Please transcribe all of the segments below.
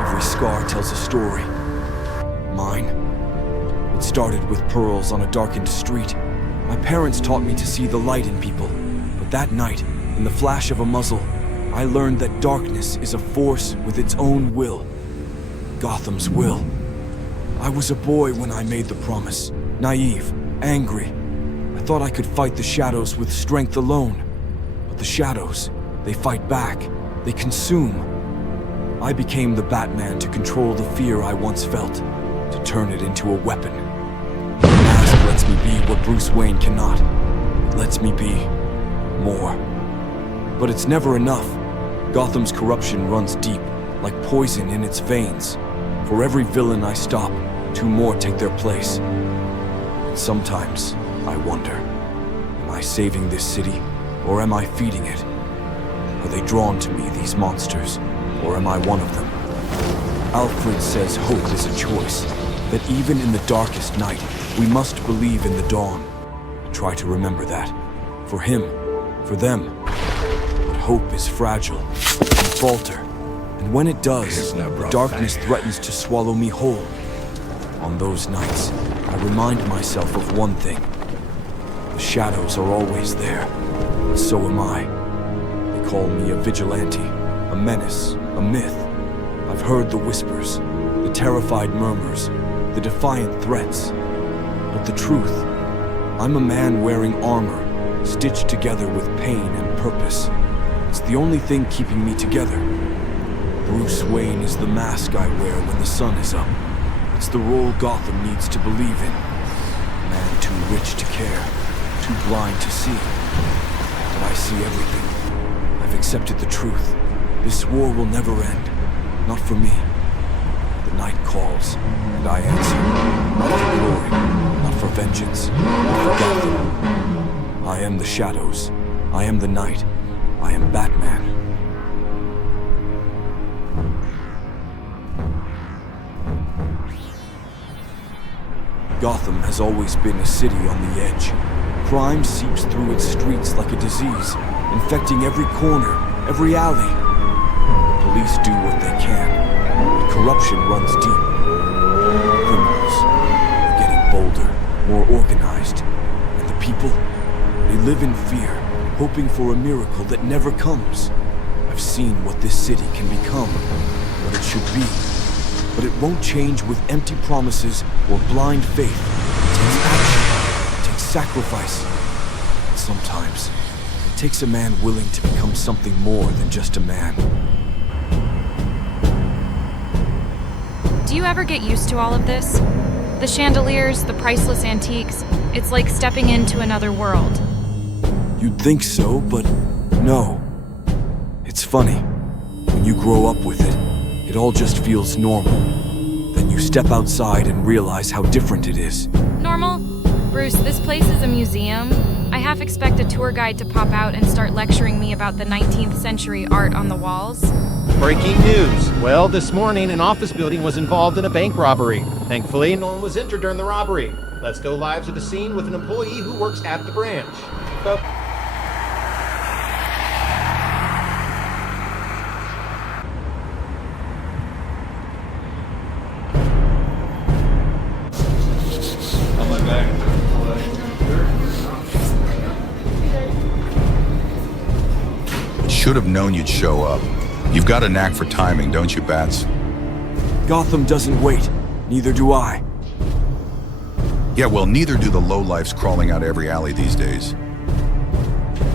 Every scar tells a story. Mine? It started with pearls on a darkened street. My parents taught me to see the light in people. But that night, in the flash of a muzzle, I learned that darkness is a force with its own will. Gotham's will. I was a boy when I made the promise. Naive, angry. I thought I could fight the shadows with strength alone. But the shadows, they fight back. They consume. I became the Batman to control the fear I once felt, to turn it into a weapon. The mask lets me be what Bruce Wayne cannot. It lets me be more. But it's never enough. Gotham's corruption runs deep, like poison in its veins. For every villain I stop, two more take their place. And sometimes I wonder, am I saving this city, or am I feeding it? Are they drawn to me, these monsters? Or am I one of them? Alfred says hope is a choice, that even in the darkest night, we must believe in the dawn. Try to remember that. For him, for them. But hope is fragile, and falter. And when it does, the darkness threatens to swallow me whole. On those nights, I remind myself of one thing. The shadows are always there, and so am I. They call me a vigilante, a menace, a myth. I've heard the whispers, the terrified murmurs, the defiant threats. But the truth, I'm a man wearing armor, stitched together with pain and purpose. It's the only thing keeping me together. Bruce Wayne is the mask I wear when the sun is up. It's the role Gotham needs to believe in. A man too rich to care, too blind to see. But I see everything. I've accepted the truth. This war will never end. Not for me. The night calls, and I answer. Not for glory, not for vengeance, but for Gotham. I am the shadows. I am the night. I am Batman. Gotham has always been a city on the edge. Crime seeps through its streets like a disease, infecting every corner, every alley. The police do what they can, but corruption runs deep. Criminals are getting bolder, more organized, and the people, they live in fear, hoping for a miracle that never comes. I've seen what this city can become, what it should be. But it won't change with empty promises or blind faith. It takes action, it takes sacrifice. And sometimes, it takes a man willing to become something more than just a man. Do you ever get used to all of this? The chandeliers, the priceless antiques, it's like stepping into another world. You'd think so, but no. It's funny. When you grow up with it, it all just feels normal. Then you step outside and realize how different it is. Normal? Bruce, this place is a museum. I half expect a tour guide to pop out and start lecturing me about the 19th century art on the walls. Breaking news. Well, this morning, an office building was involved in a bank robbery. Thankfully, no one was injured during the robbery. Let's go live to the scene with an employee who works at the branch. But Should have known you'd show up. You've got a knack for timing, don't you, Bats? Gotham doesn't wait. Neither do I. Yeah, well, neither do the lowlifes crawling out every alley these days.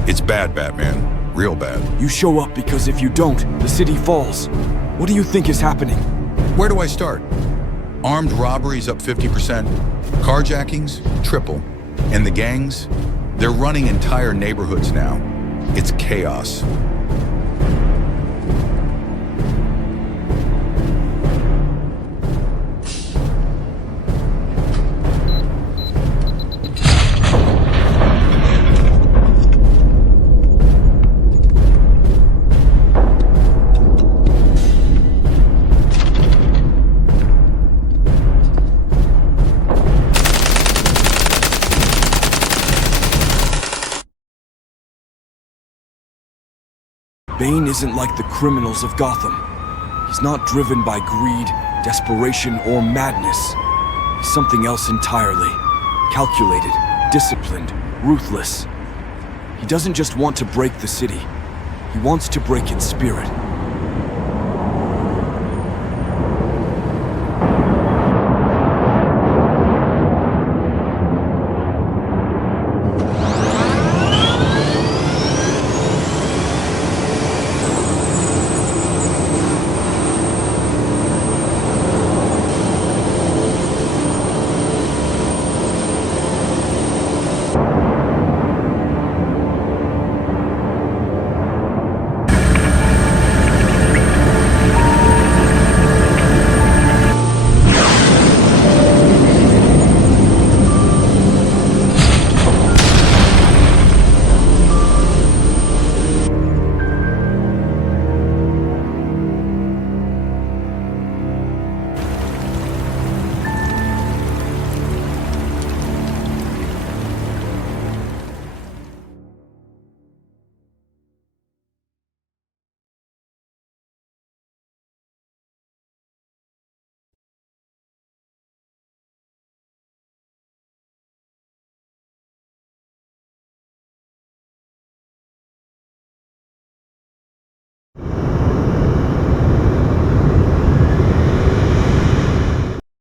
It's bad, Batman. Real bad. You show up because if you don't, the city falls. What do you think is happening? Where do I start? Armed robberies up 50%. Carjackings, triple. And the gangs? They're running entire neighborhoods now. It's chaos. Bane isn't like the criminals of Gotham. He's not driven by greed, desperation, or madness. He's something else entirely. Calculated, disciplined, ruthless. He doesn't just want to break the city. He wants to break its spirit.